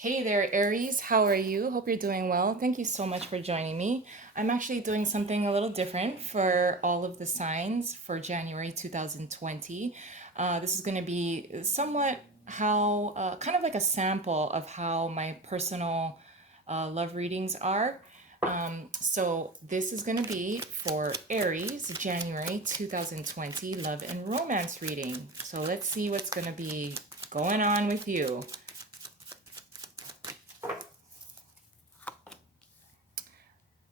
Hey there, Aries. How are you? Hope you're doing well. Thank you so much for joining me. I'm actually doing something a little different for all of the signs for January 2020. This is going to be somewhat kind of like a sample of how my personal love readings are. So this is going to be for Aries, January 2020 love and romance reading. So let's see what's going to be going on with you.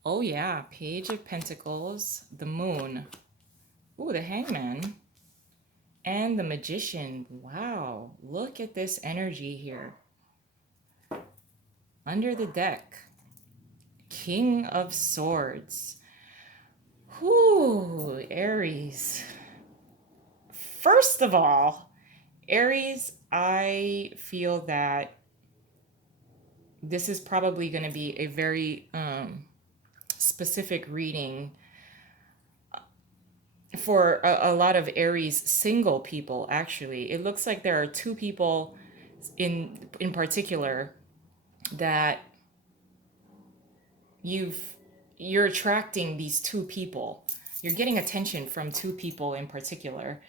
Oh yeah, Page of Pentacles, the Moon. Ooh, the Hangman. And the Magician. Wow, look at this energy here. Under the deck, King of Swords. Whoo, Aries. First of all, Aries, I feel that this is probably going to be a very specific reading for a lot of Aries single people. Actually, it looks like there are two people in particular that you've you're attracting these two people. You're getting attention from two people in particular.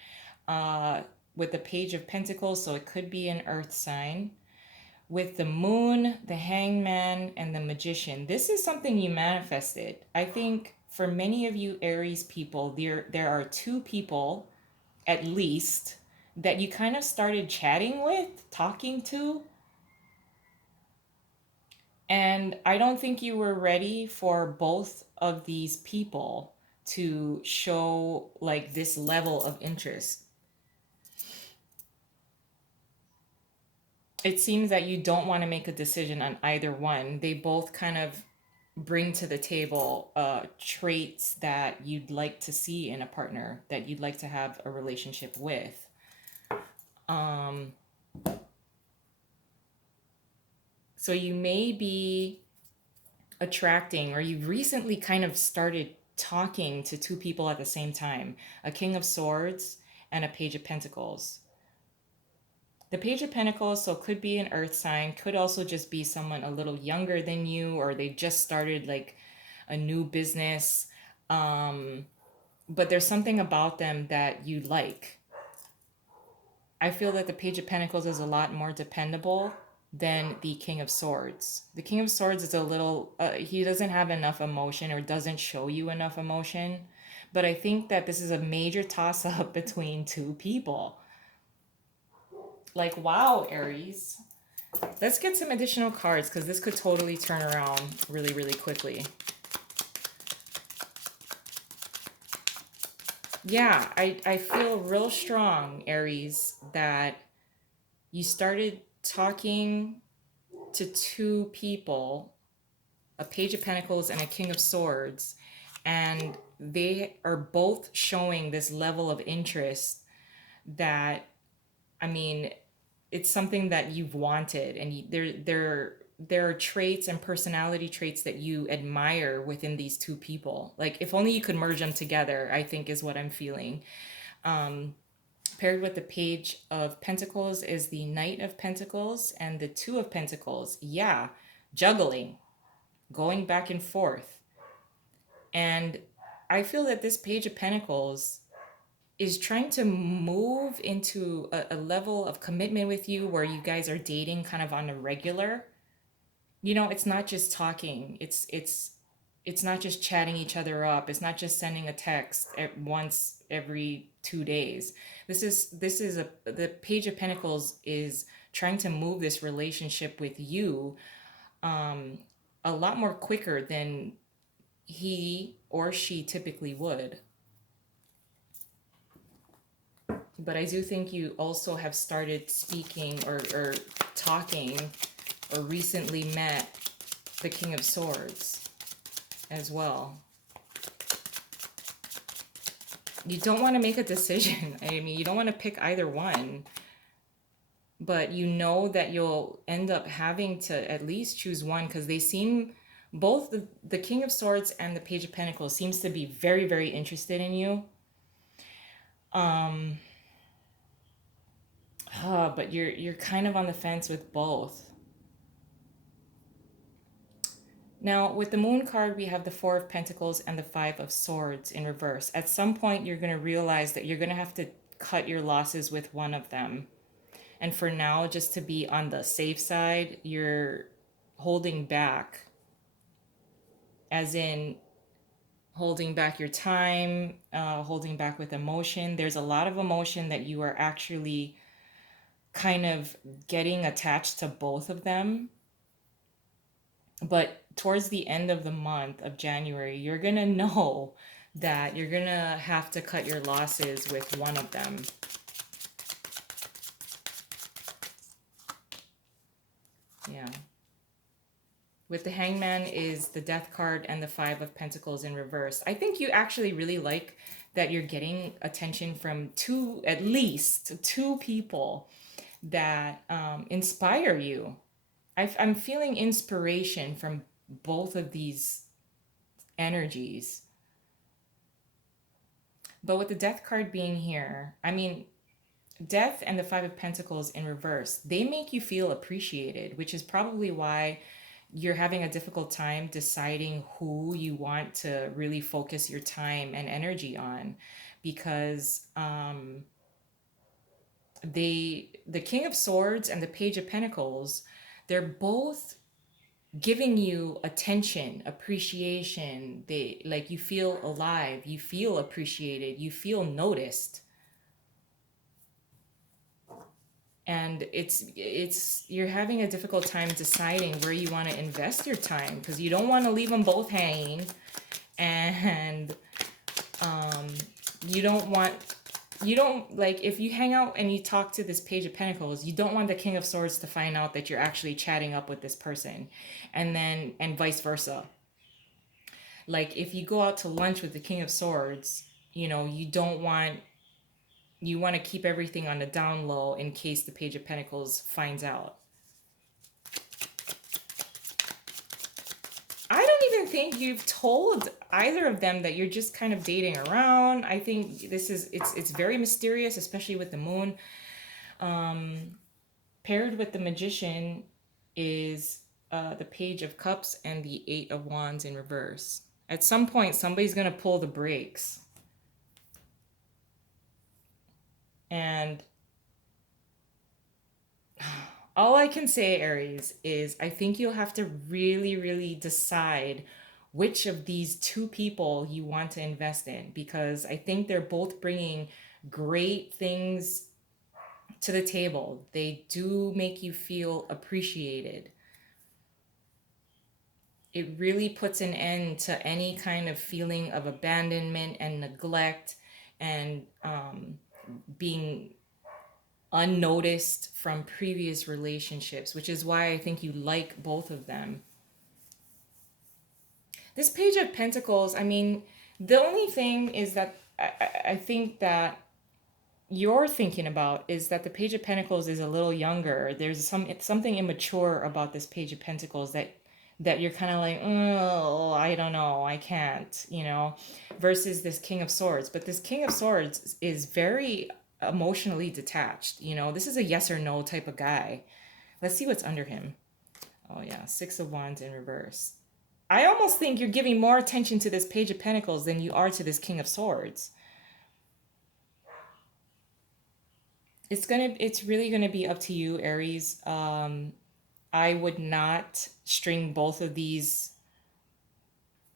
uh with the Page of Pentacles, so it could be an earth sign. With the Moon, the Hangman, and the Magician, this is something you manifested. I think for many of you Aries people, there are two people at least that you kind of started chatting with, talking to, and I don't think you were ready for both of these people to show like this level of interest. It seems that you don't want to make a decision on either one. They both kind of bring to the table traits that you'd like to see in a partner, that you'd like to have a relationship with. Um, so you may be attracting, or you've recently kind of started talking to two people at the same time, a King of Swords and a Page of Pentacles. The Page of Pentacles, so could be an earth sign, could also just be someone a little younger than you, or they just started like a new business. Um, but there's something about them that you like. I feel that the Page of Pentacles is a lot more dependable than the King of Swords. The King of Swords is a little, he doesn't have enough emotion or doesn't show you enough emotion. But I think that this is a major toss up between two people. Like, wow, Aries. Let's get some additional cards because this could totally turn around really, really quickly. Yeah, I feel real strong, Aries, that you started talking to two people, a Page of Pentacles and a King of Swords, and they are both showing this level of interest that, I mean, it's something that you've wanted, and there are traits and personality traits that you admire within these two people. Like if only you could merge them together, I think is what I'm feeling. Um, Paired with the Page of Pentacles is the Knight of Pentacles and the Two of Pentacles. Yeah, juggling, going back and forth. And I feel that this Page of Pentacles is trying to move into a level of commitment with you where you guys are dating kind of on a regular. You know, it's not just talking. It's not just chatting each other up. It's not just sending a text at once every 2 days. This is the Page of Pentacles is trying to move this relationship with you um, a lot more quicker than he or she typically would. But I do think you also have started speaking or talking or recently met the King of Swords as well. You don't want to make a decision. I mean, you don't want to pick either one, but you know that you'll end up having to at least choose one because they seem both the King of Swords and the Page of Pentacles seems to be very, very interested in you. Um, but you're kind of on the fence with both. Now, with the moon card, we have the Four of Pentacles and the Five of Swords in reverse. At some point, you're going to realize that you're going to have to cut your losses with one of them. And for now, just to be on the safe side, you're holding back, as in holding back your time, holding back with emotion. There's a lot of emotion that you are actually kind of getting attached to both of them. But towards the end of the month of January, you're going to know that you're going to have to cut your losses with one of them. Yeah. With the Hangman is the Death card and the Five of Pentacles in reverse. I think you actually really like that you're getting attention from two, at least two people that inspire you. I'm feeling inspiration from both of these energies. But with the Death card being here, I mean, Death and the Five of Pentacles in reverse, they make you feel appreciated, which is probably why you're having a difficult time deciding who you want to really focus your time and energy on, because the King of Swords and the Page of Pentacles, they're both giving you attention, appreciation. They, like, you feel alive, you feel appreciated, you feel noticed. And it's you're having a difficult time deciding where you want to invest your time, because you don't want to leave them both hanging, and um you don't want, you don't, like, if you hang out and you talk to this Page of Pentacles, you don't want the King of Swords to find out that you're actually chatting up with this person, and then and vice versa. Like, if you go out to lunch with the King of Swords, you don't want, you want to keep everything on the down low in case the Page of Pentacles finds out. I don't even think you've told either of them that you're just kind of dating around. I think this is, it's very mysterious, especially with the moon. Paired with the Magician is the Page of Cups and the Eight of Wands in reverse. At some point, somebody's gonna pull the brakes, and all I can say, Aries, is I think you'll have to really, really decide which of these two people you want to invest in, because I think they're both bringing great things to the table. They do make you feel appreciated. It really puts an end to any kind of feeling of abandonment and neglect, and being unnoticed from previous relationships, which is why I think you like both of them. This Page of Pentacles, I mean, the only thing is that I think that you're thinking about is that the Page of Pentacles is a little younger. There's something immature about this Page of Pentacles that you're kind of like, oh, I don't know, I can't, versus this King of Swords. But this King of Swords is very emotionally detached. This is a yes or no type of guy. Let's see what's under him. Oh yeah, Six of Wands in reverse. I almost think you're giving more attention to this Page of Pentacles than you are to this King of Swords. It's really gonna be up to you, Aries. I would not string both of these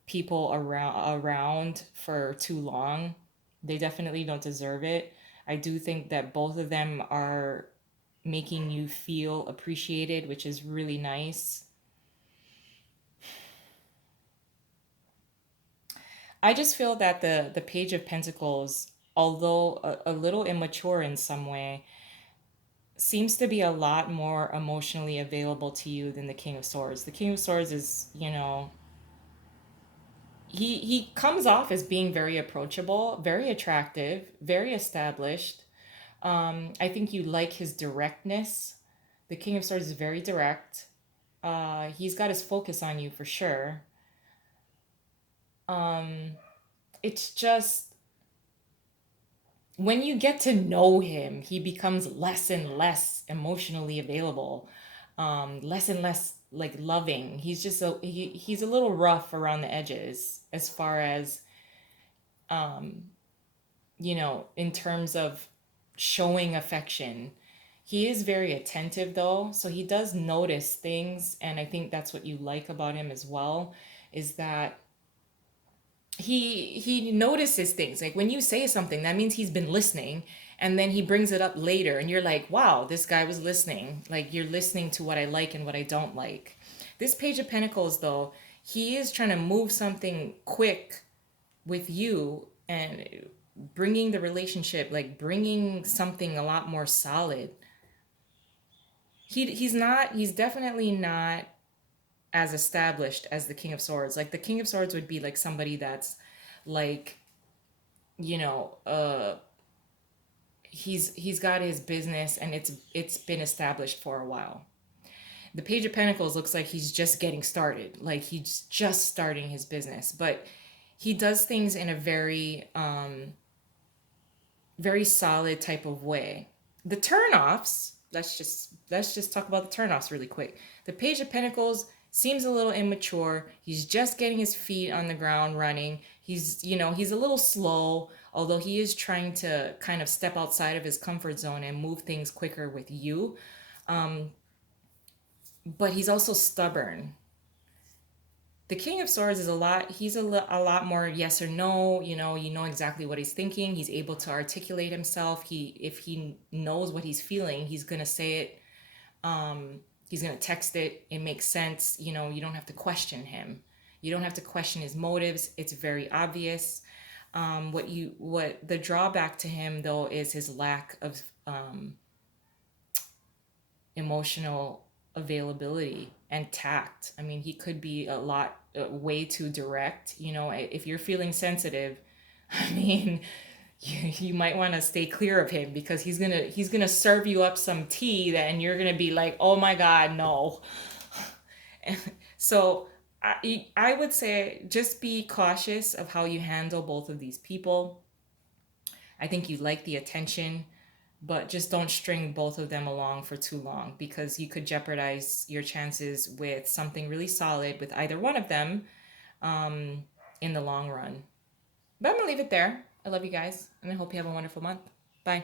people around for too long. They definitely don't deserve it. I do think that both of them are making you feel appreciated, which is really nice. I just feel that the Page of Pentacles, although a little immature in some way, seems to be a lot more emotionally available to you than the King of Swords. The King of Swords is, he comes off as being very approachable, very attractive, very established. I think you like his directness. The King of Swords is very direct. He's got his focus on you for sure. It's just when you get to know him, he becomes less and less emotionally available. less and less like loving. He's a little rough around the edges as far as um, in terms of showing affection. He is very attentive though, so he does notice things, and I think that's what you like about him as well, is that he notices things. Like when you say something, that means he's been listening, and then he brings it up later and you're like, wow, this guy was listening. Like you're listening to what I like and what I don't like. This Page of Pentacles though, he is trying to move something quick with you and bringing the relationship, like bringing something a lot more solid. He's definitely not as established as the King of Swords. Like the King of Swords would be like somebody that's like, you know, he's got his business and it's been established for a while. The Page of Pentacles looks like he's just getting started. Like he's just starting his business, but he does things in a very solid type of way. The turnoffs, let's just talk about the turnoffs really quick. The Page of Pentacles seems a little immature. He's just getting his feet on the ground running. He's a little slow, although he is trying to kind of step outside of his comfort zone and move things quicker with you. But he's also stubborn. The King of Swords is a lot more yes or no. You know exactly what he's thinking. He's able to articulate himself. If he knows what he's feeling, he's gonna say it. He's gonna text it. It makes sense. You don't have to question him. You don't have to question his motives. It's very obvious. What the drawback to him though is his lack of emotional availability and tact. I mean, he could be way too direct. If you're feeling sensitive, I mean, you might want to stay clear of him because he's gonna serve you up some tea that, and you're gonna be like, oh my god, no. So I would say just be cautious of how you handle both of these people. I think you like the attention, but just don't string both of them along for too long because you could jeopardize your chances with something really solid with either one of them in the long run. But I'm going to leave it there. I love you guys, and I hope you have a wonderful month. Bye.